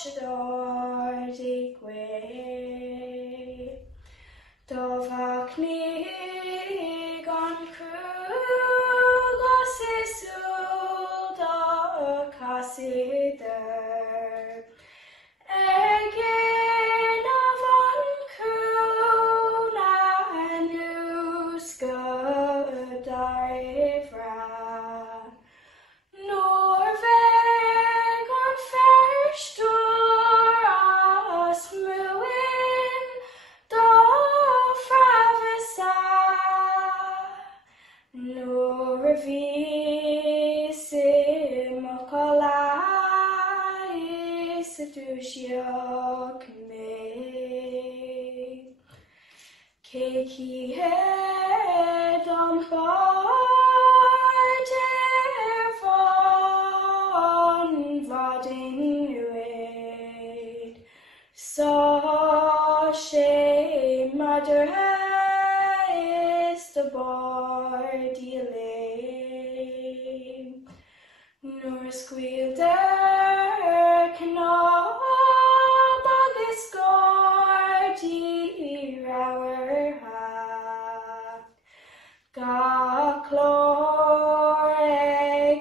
Sráide Dovach ní an crúg os is úlda casidir. Egin of an crúna nús godaivra. Norveg an ferstor as muin do fravisa. Norvisim okolais dushiok me. Keki head on von vadin nuid. So she mother is the board dealing. Nor squeal der cannot bugis gordy rower hat. Ga chlore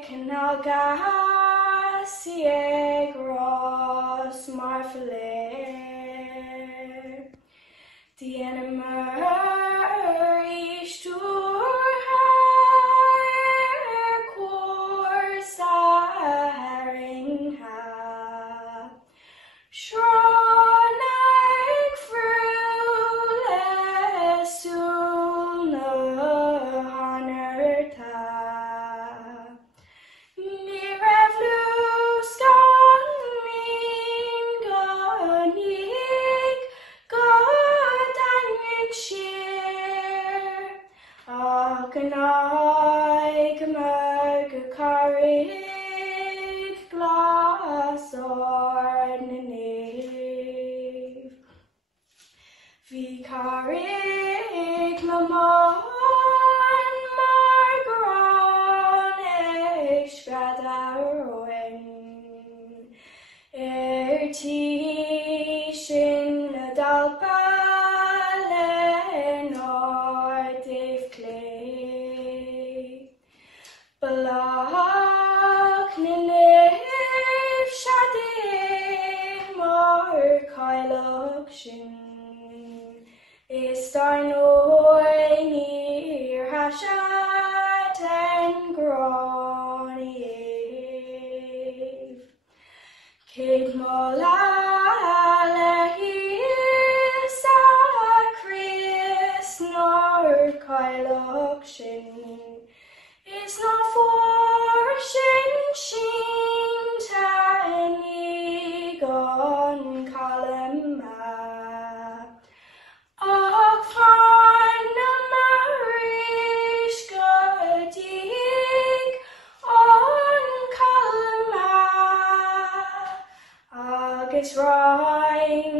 canagas gross marfle. The enemy ishtur her course herring ha. Shronig frule suna hanerta. Nirevlus minganig godangig sheer. Agnag mergakarig glas ornaniv. Vicarig mamon margron eishgradaroin. Tishin dalpalen or Dave Clay. Balak niniv shadim or Kailokshin. Is darnoi near hashat and groniv. Kid molala his a Chris nor Kailokshin. Is not for shin tani gon kalama. Och van na marish godig on kalama. Agus rain